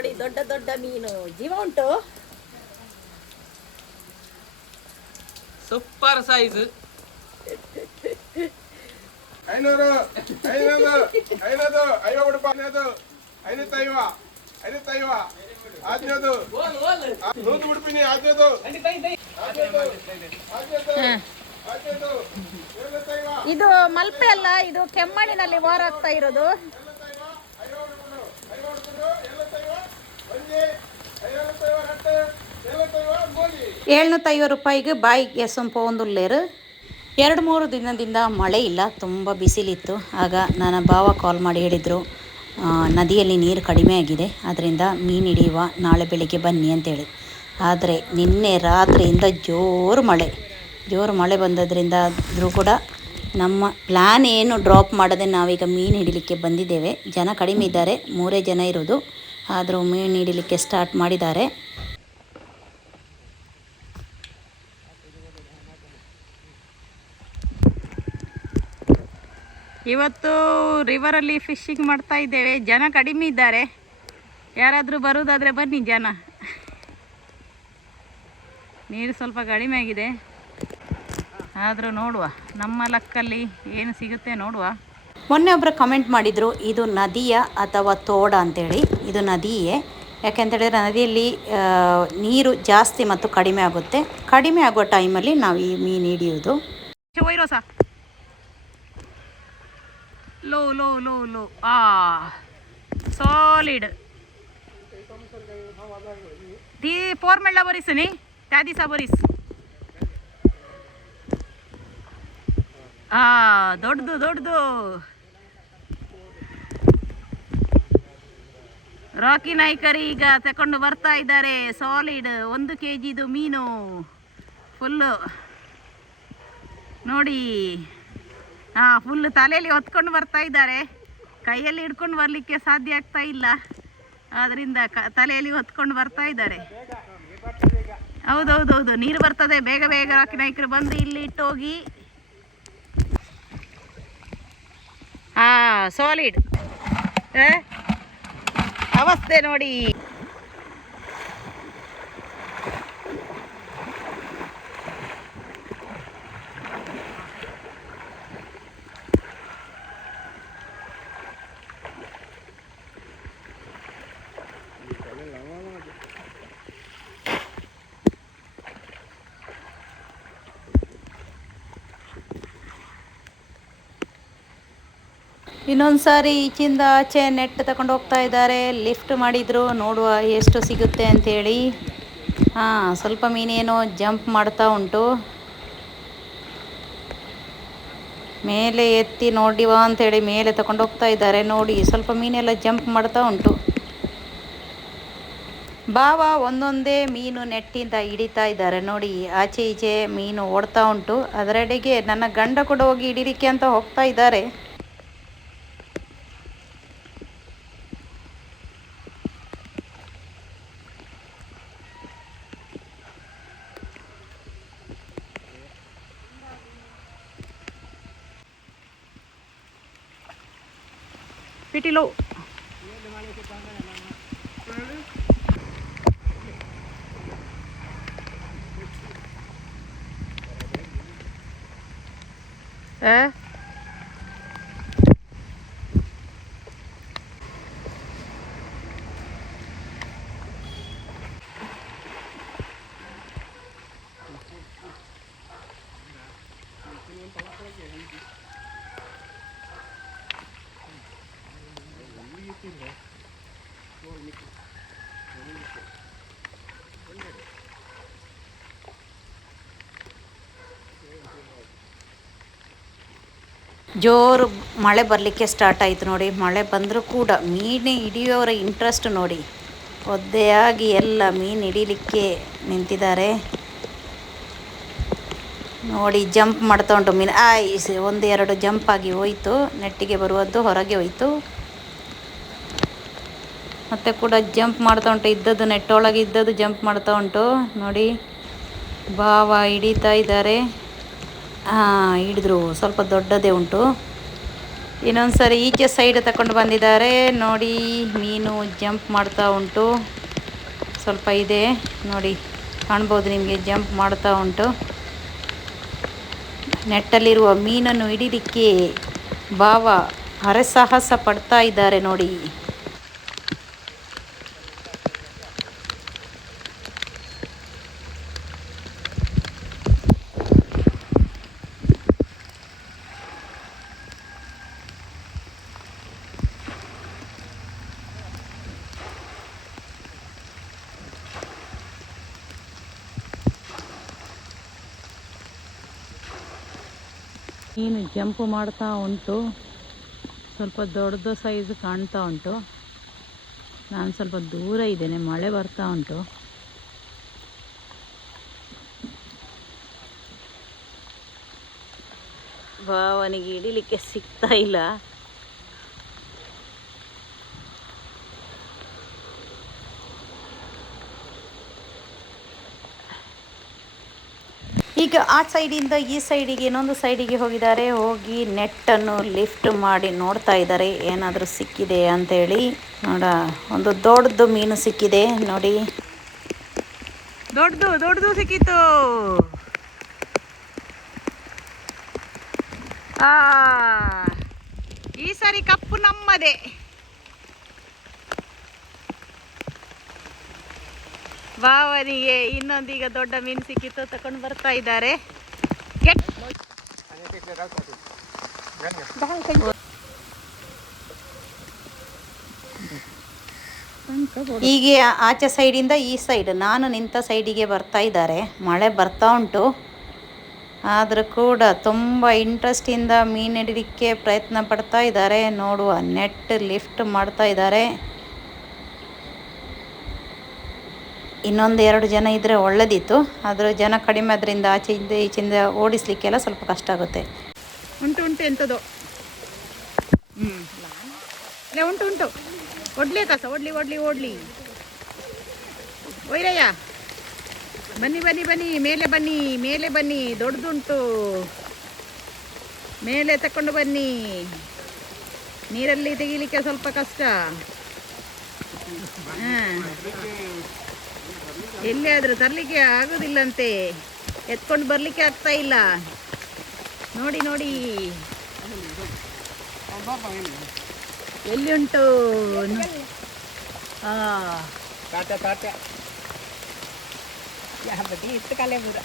ನೋಡಿ ದೊಡ್ಡ ದೊಡ್ಡ ಮೀನು ಜೀವ ಉಂಟು. Super size. 500 500 500 50 ರೂಪಾಯಿ 500 500 ಆಜ್ಞದು 100 ಬಿಡ್ತೀನಿ ಆಜ್ಞದು ಇದು ಮಲ್ಪೆ ಅಲ್ಲ, ಇದು ಕೆಮ್ಮಣ್ಣಿನಲ್ಲಿ ವಾರ ಆಗ್ತಾ ಇರೋದು. ₹750 ಬಾಯಿಗೆ ಸೊಂಪ ಒಂದುಲ್ಲೇರು. 2-3 ದಿನದಿಂದ ಮಳೆ ಇಲ್ಲ, ತುಂಬ ಬಿಸಿಲಿತ್ತು. ಆಗ ನನ್ನ ಭಾವ ಕಾಲ್ ಮಾಡಿ ಹೇಳಿದರು, ನದಿಯಲ್ಲಿ ನೀರು ಕಡಿಮೆ ಆಗಿದೆ, ಅದರಿಂದ ಮೀನು ಹಿಡಿಯುವ, ನಾಳೆ ಬೆಳಿಗ್ಗೆ ಬನ್ನಿ ಅಂತೇಳಿ. ಆದರೆ ನಿನ್ನೆ ರಾತ್ರಿಯಿಂದ ಜೋರು ಮಳೆ ಬಂದದ್ರಿಂದ ಆದರೂ ಕೂಡ ನಮ್ಮ ಪ್ಲ್ಯಾನ್ ಏನು ಡ್ರಾಪ್ ಮಾಡದೆ ನಾವೀಗ ಮೀನು ಹಿಡಿಲಿಕ್ಕೆ ಬಂದಿದ್ದೇವೆ. ಜನ ಕಡಿಮೆ ಇದ್ದಾರೆ, 3 ಜನ ಇರೋದು, ಆದರೂ ಮೀನು ಹಿಡಿಲಿಕ್ಕೆ ಸ್ಟಾರ್ಟ್ ಮಾಡಿದ್ದಾರೆ. ಇವತ್ತು ರಿವರಲ್ಲಿ ಫಿಶಿಂಗ್ ಮಾಡ್ತಾ ಇದ್ದೇವೆ. ಜನ ಕಡಿಮೆ ಇದ್ದಾರೆ, ಯಾರಾದರೂ ಬರುವುದಾದರೆ ಬನ್ನಿ ಜನ. ನೀರು ಸ್ವಲ್ಪ ಕಡಿಮೆ ಆಗಿದೆ, ಆದರೂ ನೋಡುವ, ನಮ್ಮ ಲಕ್ಕಲ್ಲಿ ಏನು ಸಿಗುತ್ತೆ ನೋಡುವ. ಮೊನ್ನೆ ಒಬ್ಬರು ಕಮೆಂಟ್ ಮಾಡಿದರು, ಇದು ನದಿಯ ಅಥವಾ ತೋಡ ಅಂತೇಳಿ. ಇದು ನದಿಯೇ, ಯಾಕೆಂತೇಳಿದರೆ ನದಿಯಲ್ಲಿ ನೀರು ಜಾಸ್ತಿ ಮತ್ತು ಕಡಿಮೆ ಆಗುತ್ತೆ. ಕಡಿಮೆ ಆಗುವ ಟೈಮಲ್ಲಿ ನಾವು ಈ ಮೀನು ಹಿಡಿಯೋದು. Low low low low solid ती पोरमेळला बरीस न्ही, त्या दिसा बरीस. ದೊಡ್ಡದು ದೊಡ್ಡದು ರಾಕಿ ನಾಯ್ಕರಿ ಈಗ ತಕೊಂಡು ಬರ್ತಾ ಇದ್ದಾರೆ. ಸಾಲಿಡ್ 1 kgದು ಮೀನು ಫುಲ್ಲು ನೋಡಿ. ಫುಲ್ ತಲೆಯಲ್ಲಿ ಹೊತ್ಕೊಂಡು ಬರ್ತಾ ಇದ್ದಾರೆ. ಕೈಯಲ್ಲಿ ಹಿಡ್ಕೊಂಡು ಬರಲಿಕ್ಕೆ ಸಾಧ್ಯ ಆಗ್ತಾ ಇಲ್ಲ, ಆದ್ದರಿಂದ ತಲೆಯಲ್ಲಿ ಹೊತ್ಕೊಂಡು ಬರ್ತಾ ಇದ್ದಾರೆ. ಹೌದೌದೌದು, ನೀರು ಬರ್ತದೆ ಬೇಗ ಬೇಗ. ರಾಕಿ ನಾಯ್ಕರು ಬಂದು ಇಲ್ಲಿ ಇಟ್ಟೋಗಿ. ಸಾಲಿಡ್ ಅವಸ್ಥೆ ನೋಡಿ. ಇನ್ನೊಂದು ಸಾರಿ ಈಚಿಂದ ಆಚೆ ನೆಟ್ ತಗೊಂಡು ಹೋಗ್ತಾ ಇದ್ದಾರೆ. ಲಿಫ್ಟ್ ಮಾಡಿದರು, ನೋಡುವ ಎಷ್ಟು ಸಿಗುತ್ತೆ ಅಂಥೇಳಿ. ಸ್ವಲ್ಪ ಮೀನೇನೋ ಜಂಪ್ ಮಾಡ್ತಾ ಉಂಟು. ಮೇಲೆ ಎತ್ತಿ ನೋಡಿವಾ ಅಂಥೇಳಿ ಮೇಲೆ ತಗೊಂಡು ಹೋಗ್ತಾ ಇದ್ದಾರೆ. ನೋಡಿ, ಸ್ವಲ್ಪ ಮೀನೆಲ್ಲ ಜಂಪ್ ಮಾಡ್ತಾ ಉಂಟು. ಭಾವ ಒಂದೊಂದೇ ಮೀನು ನೆಟ್ಟಿಂದ ಹಿಡಿತಾ ಇದ್ದಾರೆ. ನೋಡಿ, ಆಚೆ ಈಚೆ ಮೀನು ಓಡ್ತಾ ಉಂಟು. ಅದರೆಡೆಗೆ ನನ್ನ ಗಂಡ ಕೂಡ ಹೋಗಿ ಹಿಡಿಲಿಕ್ಕೆ ಅಂತ ಹೋಗ್ತಾ ಇದ್ದಾರೆ. ಪಿಟಿಲೋ ಜೋರು ಮಳೆ ಬರಲಿಕ್ಕೆ ಸ್ಟಾರ್ಟ್ ಆಯಿತು ನೋಡಿ. ಮಳೆ ಬಂದರೂ ಕೂಡ ಮೀನು ಹಿಡಿಯೋರ ಇಂಟ್ರೆಸ್ಟ್ ನೋಡಿ, ಒದ್ದೆಯಾಗಿ ಎಲ್ಲ ಮೀನು ಹಿಡಿಲಿಕ್ಕೆ ನಿಂತಿದ್ದಾರೆ ನೋಡಿ. ಜಂಪ್ ಮಾಡ್ತಾ ಉಂಟು ಮೀನು. 1-2 ಜಂಪ್ ಆಗಿ ಹೋಯಿತು, ನೆಟ್ಟಿಗೆ ಬರುವದ್ದು ಹೊರಗೆ ಹೋಯಿತು. ಮತ್ತೆ ಕೂಡ ಜಂಪ್ ಮಾಡ್ತಾ ಉಂಟು, ಇದ್ದದ್ದು ನೆಟ್ಟೊಳಗೆ ಇದ್ದದ್ದು ಜಂಪ್ ಮಾಡ್ತಾ ಉಂಟು ನೋಡಿ. ಭಾವ ಹಿಡಿತಾ ಇದ್ದಾರೆ. ಹಿಡಿದ್ರು, ಸ್ವಲ್ಪ ದೊಡ್ಡದೇ ಉಂಟು. ಇನ್ನೊಂದು ಸರಿ ಈಚೆ ಸೈಡ್ ತಗೊಂಡು ಬಂದಿದ್ದಾರೆ ನೋಡಿ. ಮೀನು ಜಂಪ್ ಮಾಡ್ತಾ ಉಂಟು. ಸ್ವಲ್ಪ ಇದೆ ನೋಡಿ, ಕಾಣ್ಬೋದು ನಿಮಗೆ, ಜಂಪ್ ಮಾಡ್ತಾ ಉಂಟು. ನೆಟ್ಟಲ್ಲಿರುವ ಮೀನನ್ನು ಹಿಡಿಲಿಕ್ಕೆ ಭಾವ ಹರಸಾಹಸ ಪಡ್ತಾ ಇದ್ದಾರೆ ನೋಡಿ. ಮೀನು ಜಂಪ್ ಮಾಡ್ತಾ ಉಂಟು. ಸ್ವಲ್ಪ ದೊಡ್ಡದು ಸೈಜ್ ಕಾಣ್ತಾ ಉಂಟು. ನಾನು ಸ್ವಲ್ಪ ದೂರ ಇದ್ದೇನೆ, ಮಳೆ ಬರ್ತಾ ಉಂಟು. ಭಾವನಿಗೆ ಹಿಡಿಲಿಕ್ಕೆ ಸಿಗ್ತಾ ಇಲ್ಲ. ಈಗ ಆ ಸೈಡಿಂದ ಈ ಸೈಡಿಗೆ ಇನ್ನೊಂದು ಸೈಡಿಗೆ ಹೋಗಿದ್ದಾರೆ. ಹೋಗಿ ನೆಟ್ಟನ್ನು ಲಿಫ್ಟ್ ಮಾಡಿ ನೋಡ್ತಾ ಇದ್ದಾರೆ ಏನಾದರೂ ಸಿಕ್ಕಿದೆ ಅಂತೇಳಿ. ನೋಡ, ಒಂದು ದೊಡ್ಡದು ಮೀನು ಸಿಕ್ಕಿದೆ ನೋಡಿ. ದೊಡ್ಡದು ಸಿಕ್ಕಿತು. ಈ ಸಾರಿ ಕಪ್ಪು ನಮ್ಮದೇ. ಭಾವನಿಗೆ ಇನ್ನೊಂದೀಗ ದೊಡ್ಡ ಮೀನು ಸಿಕ್ಕಿತ್ತು, ತಕೊಂಡು ಬರ್ತಾ ಇದ್ದಾರೆ. ಹೀಗೆ ಆಚೆ ಸೈಡಿಂದ ಈ ಸೈಡ್, ನಾನು ನಿಂತ ಸೈಡಿಗೆ ಬರ್ತಾ ಇದ್ದಾರೆ. ಮಳೆ ಬರ್ತಾ ಉಂಟು, ಆದರೂ ಕೂಡ ತುಂಬ ಇಂಟ್ರೆಸ್ಟಿಂದ ಮೀನು ಹಿಡಿಲಿಕ್ಕೆ ಪ್ರಯತ್ನ ಪಡ್ತಾ ಇದ್ದಾರೆ. ನೋಡುವ, ನೆಟ್ ಲಿಫ್ಟ್ ಮಾಡ್ತಾ ಇದ್ದಾರೆ. ಇನ್ನೊಂದು 2 ಜನ ಇದ್ದರೆ ಒಳ್ಳೆದಿತ್ತು, ಆದರೆ ಜನ ಕಡಿಮೆ ಅದರಿಂದ ಆಚೆಯಿಂದ ಈಚೆಯಿಂದ ಓಡಿಸ್ಲಿಕ್ಕೆಲ್ಲ ಸ್ವಲ್ಪ ಕಷ್ಟ ಆಗುತ್ತೆ. ಉಂಟು ಎಂಥದೋ. ಉಂಟು ಒಡ್ಲಿ ಕಸ, ಒಡ್ಲಿ ಒಯ್ರಯ್ಯ, ಬನ್ನಿ, ಮೇಲೆ ಬನ್ನಿ, ದೊಡ್ಡದುಂಟು, ಮೇಲೆ ತಕೊಂಡು ಬನ್ನಿ. ನೀರಲ್ಲಿ ತೆಗಿಲಿಕ್ಕೆ ಸ್ವಲ್ಪ ಕಷ್ಟ. ಎಲ್ಲಿಯಾದರೂ ತರಲಿಕ್ಕೆ ಆಗೋದಿಲ್ಲಂತೆ, ಎತ್ಕೊಂಡು ಬರಲಿಕ್ಕೆ ಆಗ್ತಾ ಇಲ್ಲ. ನೋಡಿ ಎಲ್ಲಿ ಉಂಟು. ಇಷ್ಟು ಕಾಲೇ ಬೂರ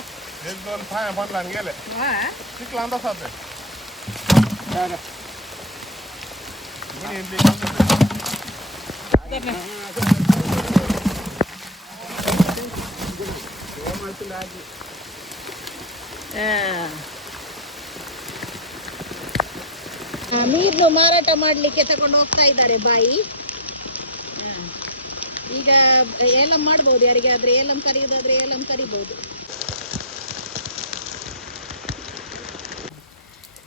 ನೀರನ್ನು ಮಾರಾಟ ಮಾಡಲಿಕ್ಕೆ ತಗೊಂಡು ಹೋಗ್ತಾ ಇದ್ದಾರೆ ಬಾಯಿ. ಈಗ ಏಲಂ ಮಾಡ್ಬೋದು, ಯಾರಿಗಾದ್ರೆ ಏಲಂ ಕರಿಯೋದಾದ್ರೆ ಏಲಂ ಕರಿಬಹುದು.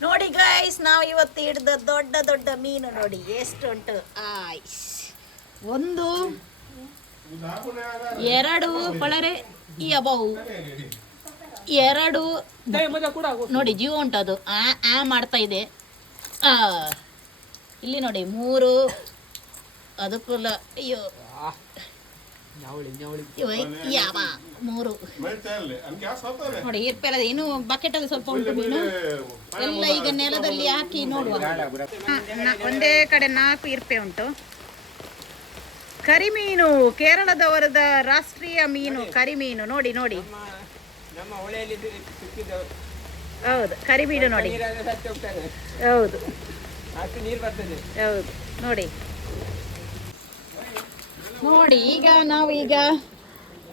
ನೋಡಿ ಗೈಸ್, ನಾವು ಇವತ್ತು ಹಿಡಿದ ದೊಡ್ಡ ಮೀನು ನೋಡಿ ಎಷ್ಟುಂಟು. 1 2 ಪಳರೆ ಈ ಅಬವು 2 ನೋಡಿ, ಜೀವ ಉಂಟು ಅದು. ಮಾಡ್ತಾ ಇದೆ. ಇಲ್ಲಿ ನೋಡಿ 3, ಅದು ಫುಲ್. ಅಯ್ಯೋ, 3 ನೋಡಿ. ಇರ್ಪೆಲ್ಲ ಇನ್ನು ಬಕೆಟ್ ಅಲ್ಲಿ ಸ್ವಲ್ಪ ಉಂಟು ಮೀನು ಎಲ್ಲ. ಈಗ ನೆಲದಲ್ಲಿ ಹಾಕಿ ನೋಡುವ. ಒಂದೇ ಕಡೆ 4 ಇರ್ಪೆ ಉಂಟು. ಕರಿಮೀನು, ಕೇರಳದವರದ ರಾಷ್ಟ್ರೀಯ ಮೀನು ಕರಿಮೀನು. ನೋಡಿ ಹೌದು, ಕರಿಮೀನು ನೋಡಿ. ಹೌದು ನೋಡಿ. ಈಗ ನಾವು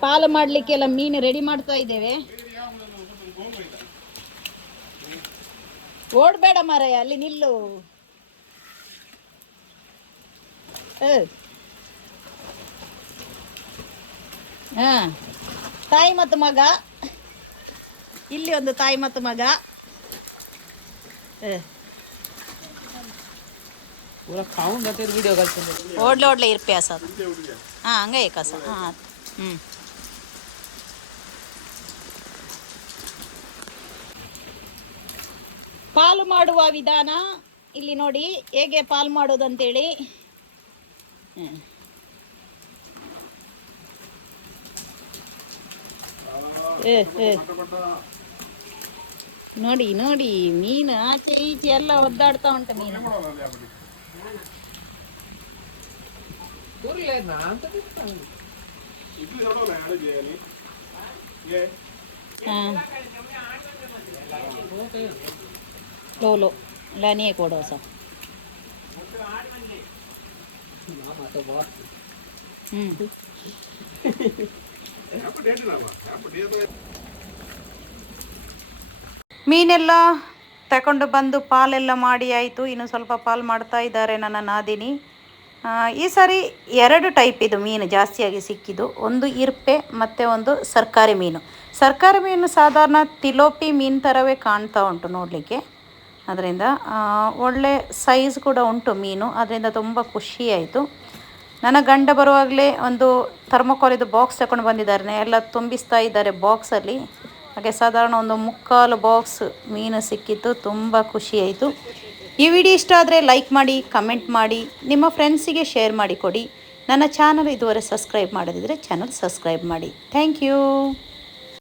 ಪಾಲು ಮಾಡಲಿಕ್ಕೆಲ್ಲ ಮೀನು ರೆಡಿ ಮಾಡ್ತಾ ಇದ್ದೇವೆ. ಓಡಬೇಡ ಮಾರಾಯ, ಅಲ್ಲಿ ನಿಲ್ಲು. ತಾಯಿ ಮತ್ತು ಮಗ, ಇಲ್ಲಿ ಒಂದು ತಾಯಿ ಮತ್ತು ಮಗ. ಓಡ್ಲೆ ಇರ್ಪೆ ಅಸ. ಹಂಗೆ ಕಸ. ಪಾಲು ಮಾಡುವ ವಿಧಾನ ಇಲ್ಲಿ ನೋಡಿ ಹೇಗೆ ಪಾಲ್ ಮಾಡೋದಂತೇಳಿ. ನೋಡಿ ನೋಡಿ ಮೀನು ಆಚೆ ಈಚೆ ಎಲ್ಲ ಒದ್ದಾಡ್ತಾ ಉಂಟು ಮೀನು. ಲೋಲೋ ಲಾನಿಯೇ ಕೊಡೋ ಸ. ಮೀನೆಲ್ಲ ತಗೊಂಡು ಬಂದು ಪಾಲೆಲ್ಲ ಮಾಡಿ ಆಯಿತು. ಇನ್ನು ಸ್ವಲ್ಪ ಪಾಲು ಮಾಡ್ತಾ ಇದ್ದಾರೆ ನನ್ನ ನಾದಿನಿ. ಈ ಸಾರಿ 2 ಟೈಪ್ ಇದು ಮೀನು ಜಾಸ್ತಿಯಾಗಿ ಸಿಕ್ಕಿದ್ದು. ಒಂದು ಇರ್ಪೆ ಮತ್ತು ಒಂದು ಸರ್ಕಾರಿ ಮೀನು. ಸರ್ಕಾರಿ ಮೀನು ಸಾಧಾರಣ ತಿಲೋಪಿ ಮೀನು ಥರವೇ ಕಾಣ್ತಾ ಉಂಟು ನೋಡಲಿಕ್ಕೆ. ಅದರಿಂದ ಒಳ್ಳೆ ಸೈಜ್ ಕೂಡ ಉಂಟು ಮೀನು. ಅದರಿಂದ ತುಂಬ ಖುಷಿಯಾಯಿತು. ನನ್ನ ಗಂಡ ಬರುವಾಗಲೇ ಒಂದು ಥರ್ಮೋಕಾಲಿದು ಬಾಕ್ಸ್ ತಗೊಂಡು ಬಂದಿದ್ದಾರೆ. ಎಲ್ಲ ತುಂಬಿಸ್ತಾ ಇದ್ದಾರೆ ಬಾಕ್ಸಲ್ಲಿ. ಹಾಗೆ ಸಾಧಾರಣ ಒಂದು 3/4 ಬಾಕ್ಸ್ ಮೀನು ಸಿಕ್ಕಿತ್ತು. ತುಂಬ ಖುಷಿಯಾಯಿತು. ಈ ವಿಡಿಯೋ ಇಷ್ಟ ಆದರೆ ಲೈಕ್ ಮಾಡಿ, ಕಮೆಂಟ್ ಮಾಡಿ, ನಿಮ್ಮ ಫ್ರೆಂಡ್ಸಿಗೆ ಶೇರ್ ಮಾಡಿಕೊಡಿ. ನನ್ನ ಚಾನಲ್ ಇದುವರೆ ಸಬ್ಸ್ಕ್ರೈಬ್ ಮಾಡದಿದ್ದರೆ ಚಾನಲ್ ಸಬ್ಸ್ಕ್ರೈಬ್ ಮಾಡಿ. Thank you.